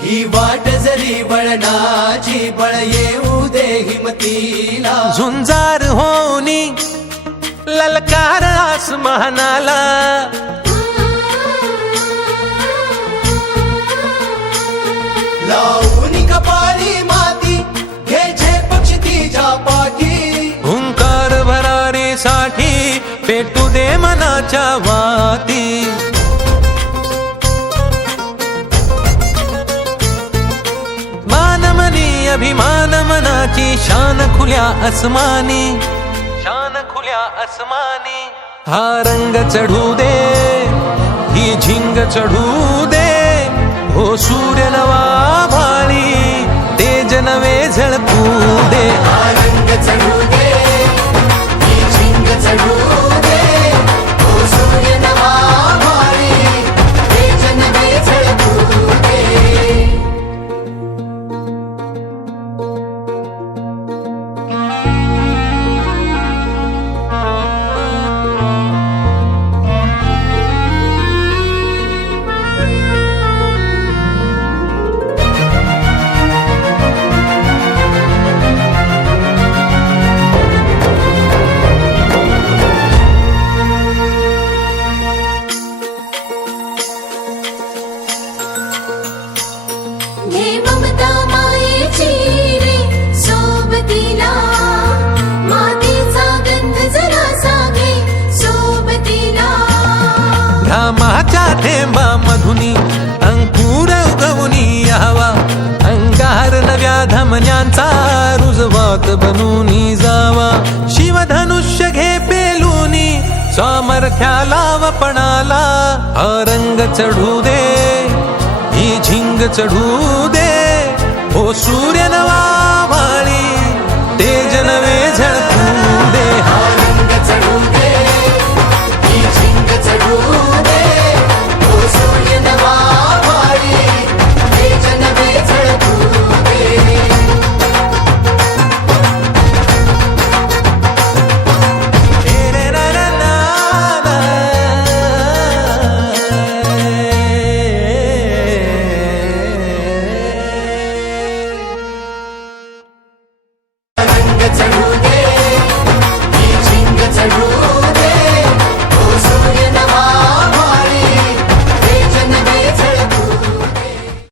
ही वाट जरी वळणाची बळ येऊ दे हिमतीला, झुंजार होनी ललकार आसमानाला, लावून कपाळी माती घे पक्ष तिच्या पाठी, हुंकार भरारीसाठी पेटू दे मनाच्या वाती. मानमनी अभिमान मनाची शान खुल्या आसमानी, शान खुल्या आसमानी. हा रंग चढू दे, ही झिंग चढू दे, हो सूर्य नवा भाळी तेज नवे झळकू दे. हा रंग चढू दे, ही झिंग चढू दे, ओ सूर्य नवा भाळी तेज नवे झळकू दे. घे ममता मायेची रे सोबतीला, मातीचा गंध जरासा घे सोबतीला. घामाच्या थेंबा मधुनी अंकुर उगवूनी यावा, अंगार नव्या धमन्यांचा रुजवात बनूनी जावा. शिवधनुष्य घे पेलूनी सामर्थ्याला वपणाला, हा रंग चढू दे, ही झिंग चढू दे, हो सूर्य नवा